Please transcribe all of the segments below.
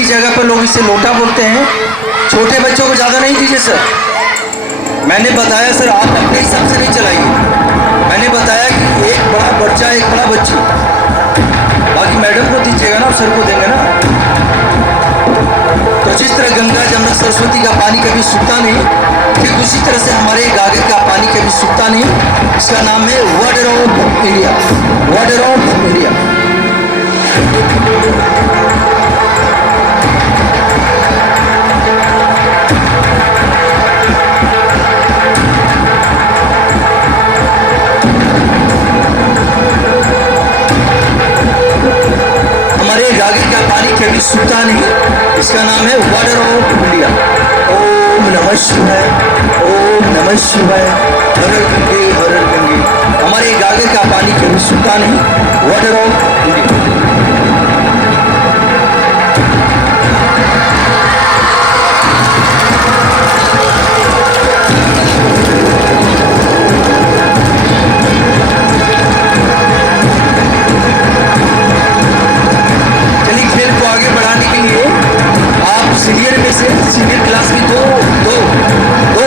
कई जगह पर लोग इसे लोटा बोलते हैं। छोटे बच्चों को ज़्यादा नहीं दीजिए सर। मैंने बताया सर आप अपने हिसाब से नहीं चलाइए। मैंने बताया कि एक बड़ा बच्चा एक बड़ा बच्ची, बाकी मैडम को दीजिएगा ना, सर को देंगे ना। तो जिस तरह गंगा जमुना सरस्वती का पानी कभी सूखता नहीं, ठीक उसी तरह से हमारे गागर का पानी कभी सूखता नहीं। इसका नाम है water of India, water of India. हमारे गागर का पानी कभी सूखता नहीं, इसका नाम है वाटर ऑफ इंडिया। ओम नमः शिवाय, ओम नमः शिवाय। हर गंगे हर गंगे। हमारे गागर का पानी कभी सूखता नहीं, वाटर ऑफ इंडिया। सीनियर में से सीनियर क्लास की दो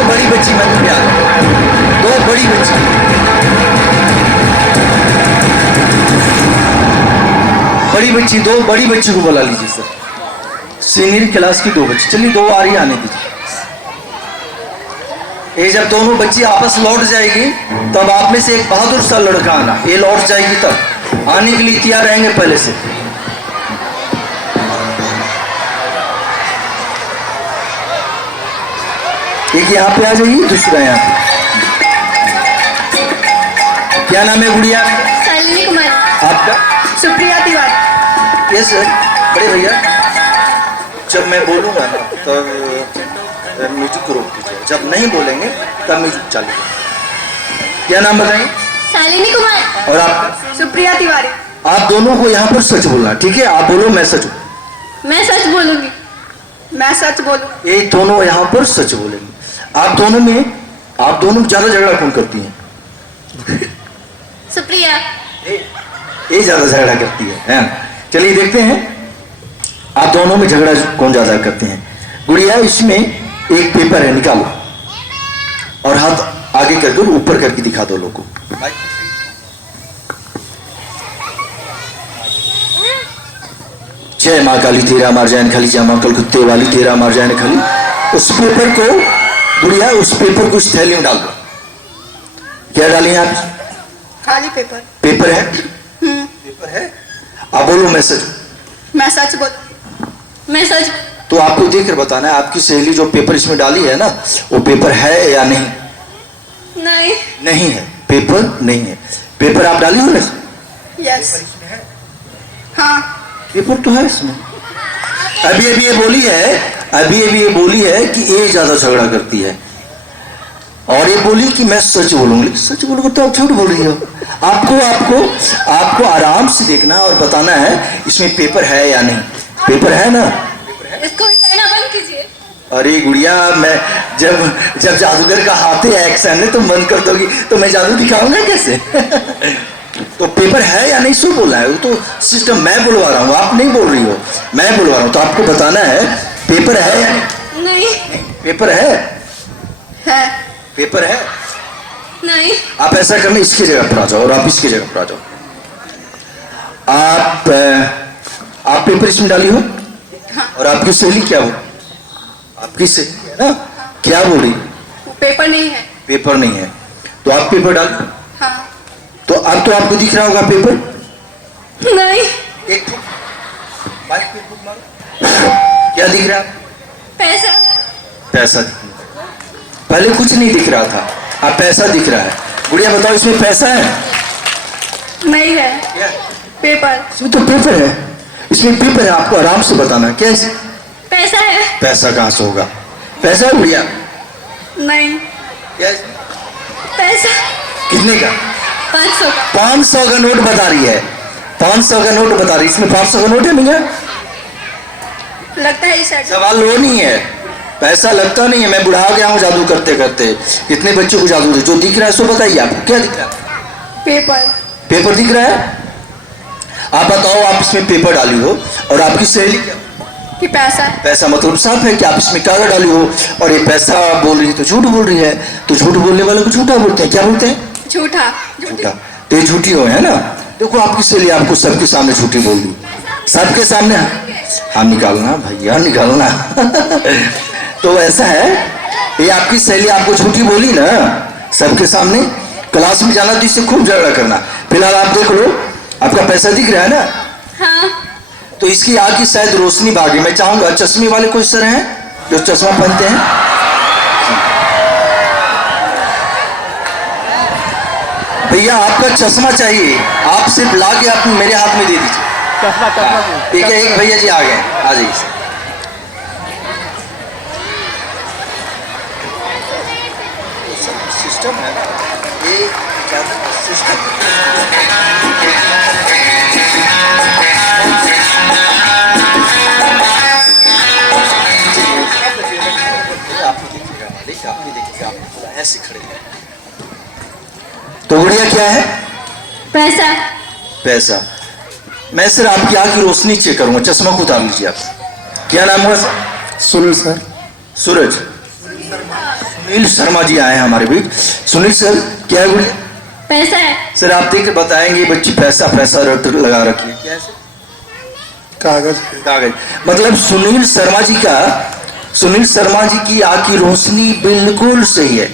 बड़ी बच्ची मन में आ गई, दो बड़ी बच्ची, दो बड़ी बच्ची को बुला लीजिए सर। सीनियर क्लास की दो बच्ची, चलिए दो आ रही, आने दीजिए। ये जब दोनों बच्ची आपस लौट जाएगी तब आप में से एक बहादुर सा लड़का आना, ये लौट जाएगी तब आने के लिए तैयार रहेंगे पहले से। एक यहाँ पे आ जाइए, दूसरा यहाँ पे। क्या नाम है गुड़िया? शालिनी कुमार। आपका? सुप्रिया तिवारी। Yes sir. बड़े भैया जब मैं बोलूँगा ना तब म्यूजिक को रोक दीजिए, जब नहीं बोलेंगे तब म्यूजिक चालू। क्या नाम बताएं? शालिनी कुमार। और आपका? सुप्रिया तिवारी। आप दोनों को यहाँ पर सच बोलना, ठीक है? आप बोलो मैं सच। मैं सच बोलूंगी। मैं सच बोलूं। ये दोनों यहाँ पर सच बोलेंगे। आप दोनों ज्यादा झगड़ा कौन करती हैं? सुप्रिया। ये ज्यादा झगड़ा करती है। चलिए देखते हैं आप दोनों में झगड़ा कौन ज्यादा करते हैं। गुड़िया इसमें एक पेपर है, निकालो और हाथ आगे करके ऊपर करके दिखा दो लोगों को। जय माँ काली तेरा मार जाए खाली, जय माँ कल कुत्ते वाली तेरा मार जाए खाली। उस पेपर को गुड़िया, उस पेपर को इस थैली में डाल दो। क्या डाली आप? खाली पेपर। पेपर है? पेपर है। आप बोलो मैं सच। मैं सच बोल। मैं सच। तो आपको देखकर बताना है आपकी सहेली जो पेपर इसमें डाली है ना, वो पेपर है या नहीं? नहीं। नहीं है, पेपर नहीं है। पेपर आप डाली हो ना? यस। हाँ पेपर तो है इसमें। अभी ये बोली है कि ये ज्यादा झगड़ा करती है, और ये बोली कि मैं सच बोलूंगी। सच बोलोगे तो आप झूठ बोल रही हो। आपको आराम से देखना और बताना है इसमें पेपर है या नहीं। पेपर है ना? इसको हिलाना बंद कीजिए। अरे गुड़िया, मैं जब जादूगर का हाथ है एक्शन है तो मन कर दोगी तो मैं जादू दिखाऊंगा कैसे? तो पेपर है या नहीं सो बोला है, वो तो सिस्टम मैं बुलवा रहा हूँ, आप नहीं बोल रही हो, मैं बुलवा रहा हूँ। तो आपको बताना है पेपर है या नहीं? पेपर है? पेपर है? नहीं। आप ऐसा करना, इसकी जगह पर आ जाओ और आप इसकी जगह पर आ जाओ। आप पेपर इसमें डाली हो। हाँ। और आपकी सहेली क्या हो? आपकी सहेली है ना, क्या बोल रही? पेपर नहीं है। पेपर नहीं है तो आप पेपर डाल। हाँ। तो अब तो आपको दिख रहा होगा पेपर। नहीं। एक बाइक पे फुट मारो। क्या दिख रहा? पैसा। पैसा दिख रहा। पहले कुछ नहीं दिख रहा था, अब पैसा दिख रहा है। गुड़िया बताओ इसमें पैसा है? नहीं है। क्या? पेपर। इसमें तो पेपर है, इसमें पेपर है। आपको आराम से बताना है। क्या है? पैसा है। पैसा कहाँ से होगा? पैसा है गुड़िया? नहीं। क्या? पैसा। कितने का? 500 का। 500 का नोट बता रही है। 500 का नोट बता रही है। इसमें 500 का नोट है भैया? लगता है इस साइड। सवाल वो नहीं है, पैसा लगता नहीं है। मैं बुढ़ा गया हूँ जादू करते करते। कितने बच्चों को जादू जो दिख रहा है सो बताइए। आपको क्या दिख रहा है? पेपर। पेपर दिख रहा है? आप बताओ, आप इसमें पेपर डाली हो और आपकी सहेली क्या? कि पैसा है। पैसा मतलब साफ है कि आप इसमें कागज डाली हो, और ये पैसा बोल रही है तो झूठ बोल रही है। तो झूठ बोलने वाले को झूठा बोलते हैं, क्या बोलते हैं? झूठा। झूठा। तो ये झूठी हो, है ना। देखो आपकी सहेली आपको सबके सामने झूठी बोल दी, सबके सामने। हाँ निकालना भैया निकालना। तो ऐसा है, ये आपकी सहेली आपको झूठी बोली ना सबके सामने। क्लास में जाना तो इससे खूब झगड़ा करना। फिलहाल आप देख लो, आपका पैसा दिख रहा है ना। हाँ। तो इसकी आग की शायद रोशनी भागी। मैं चाहूंगा चश्मे वाले कोई सर हैं जो चश्मा पहनते हैं? भैया आपका चश्मा चाहिए, आप सिर्फ ला के आप मेरे हाथ में दे दीजिए। ठीक है, एक भैया जी आ गए, आ जाइए। सिस्टम है ये, सिस्टम। आप देखिएगा, आप ऐसे खड़े हैं। तो गुड़िया क्या है? पैसा। पैसा। मैं सर आपकी आंख की रोशनी चेक करूंगा, चश्मा को उतार लीजिए आप। क्या नाम हुआ सर? सुनील सर। सूरज। सुनील शर्मा जी आए हैं हमारे बीच। सुनील सर क्या है गुड़िया? पैसा है। सर आप देख के बताएंगे बच्ची पैसा पैसा रट लगा रखी है, क्या है सर? कागज। कागज। मतलब सुनील शर्मा जी की आंख की रोशनी बिल्कुल सही है,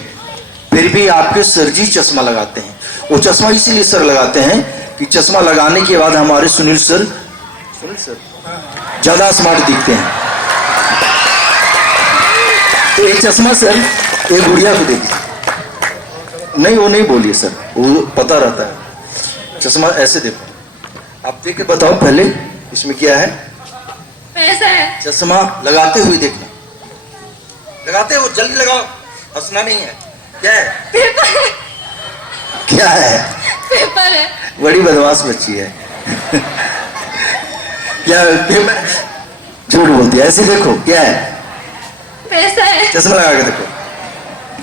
फिर भी आपके सर जी चश्मा लगाते हैं। वो चश्मा इसीलिए सर लगाते हैं कि चश्मा लगाने के बाद हमारे सुनील सर ज्यादा स्मार्ट दिखते हैं। तो ये चश्मा सर ये गुड़िया को देखिए। नहीं वो नहीं बोलिए सर, वो पता रहता है। चश्मा ऐसे देखो, आप देख के बताओ पहले इसमें क्या है? पैसा है। चश्मा लगाते हुए देखना, लगाते हो जल्दी लगाओ, हंसना नहीं है। क्या है? पेपर। क्या है? पेपर है। बड़ी बदमाश बच्ची है। क्या पेपर? झूठ बोलती है। ऐसे देखो क्या है? पैसा है। चश्मा लगा के देखो,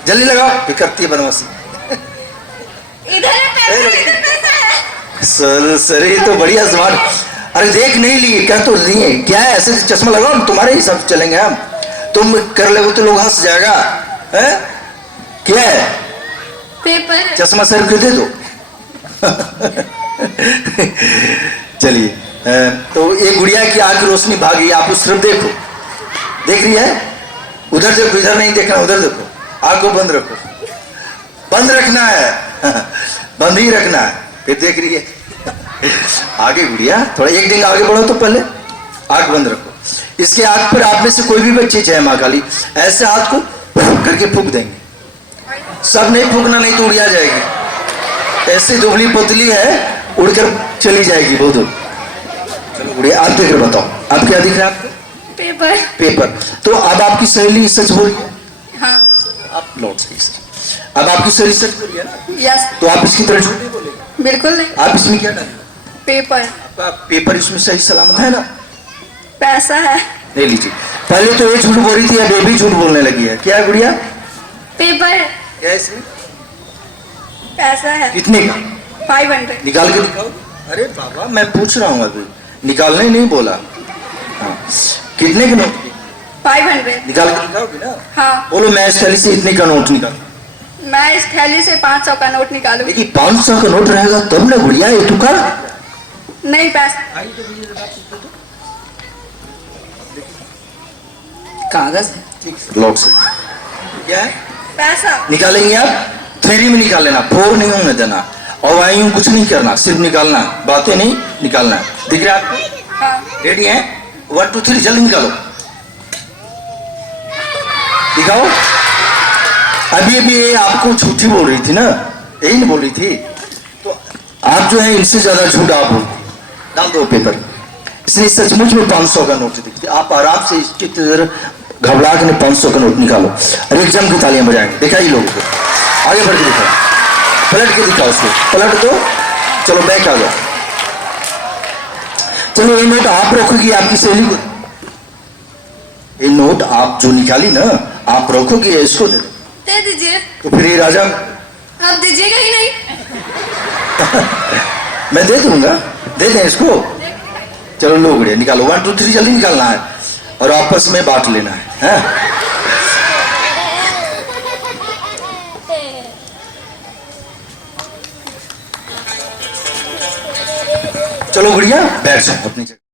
जल्दी लगाओ, फिर करती है बदमाशी। इधर है पैसा, इधर पैसा है। सर ये तो बढ़िया स्मार्ट। अरे देख नहीं लिए, क्या तो लिए क्या है? ऐसे चश्मा लगाओ, तुम्हारे हिसाब से चलेंगे हम। तुम कर ले तो लोग हंस जाएगा है? क्या है? पेपर। चश्मा सर को दे दो। चलिए, तो ये गुड़िया की आंख की रोशनी भागी, आप उस तरफ देखो, देख रही है? उधर देखो, इधर नहीं देखना, उधर देखो। आंख को बंद रखो, बंद रखना है। बंद ही रखना है, फिर देख रही है। आगे गुड़िया थोड़ा एक दिन आगे बढ़ो, तो पहले आंख बंद रखो। इसके आंख पर आप में से कोई भी बच्चे जय मां काली ऐसे हाथ को करके फूंक देंगे। सब नहीं फूंकना, नहीं तो उड़िया जाएगी। ऐसे दुबली पतली है, उड़कर चली जाएगी बहुत दूर। चलो गुड़िया आप देख रहे, बताओ आप क्या दिख रहा है आपको? पेपर। पेपर। तो अब आपकी सहेली सच बोल रही है? हाँ। आप लौट सही सर। अब आपकी सहेली सच बोल रही है ना? यस। तो आप इसकी तरह झूठ नहीं बोलेंगे। बिल्कुल नहीं। आप इसमें क्या डालेंगे? पेपर। आपका पेपर इसमें सही सलामत है ना? पैसा है। ले लीजिए। पहले तो ये झूठ बोल रही थी, अब ये भी झूठ बोलने लगी है। क्या है गुड़िया? पेपर। क्या है इसमें? पैसा है। कितने का? 500। निकाल के दिखाओ। अरे बाबा मैं पूछ रहा हूँ अभी, निकालने नहीं बोला। हाँ। कितने के नोट? 500। निकाल के दिखाओगी ना? हाँ। बोलो मैं इस थैली से इतने का नोट निकाल। मैं इस थैली से 500 का नोट निकालूंगी। लेकिन 500 का नोट रहेगा तब ना गुड़िया, ये तुका नहीं पैसा। कागज लॉक से। क्या है? पैसा। निकालेंगे आप? 3 में निकाल लेना, 4 नहीं होने देना, और वायु कुछ नहीं करना, सिर्फ निकालना, बातें नहीं निकालना। दिख रहा है आपको? हाँ। रेडी है? 1 2 3 जल्दी निकालो, दिखाओ। अभी ये आपको झूठी बोल रही थी ना, यही नहीं बोल रही थी? तो आप जो है इनसे ज्यादा झूठ आप बोलती। डाल दो पेपर। इसने सचमुच में 500 का नोट दिखती। आप आराम से इसकी तरह घबरा के 500 का नोट निकालो। अरे एकदम की तालियां बजाएंगे, दिखाइए लोगों को। आगे बढ़ के दिखाओ, पलट के दिखाओ उसको, पलट दो। चलो बैक आ जाओ। चलो ये नोट आप रखोगी आपकी सहेली को। ये नोट आप जो निकाली ना आप रखोगे, इसको दे दीजिए। तो फिर ये राजा आप दीजिएगा ही नहीं। मैं दे दूंगा, दे दें इसको। चलो लो गुड़िया निकालो, 1 2 3 जल्दी निकालना है। और आपस में बांट लेना है, हैं? चलो गुड़िया बैठ जाओ अपनी जगह।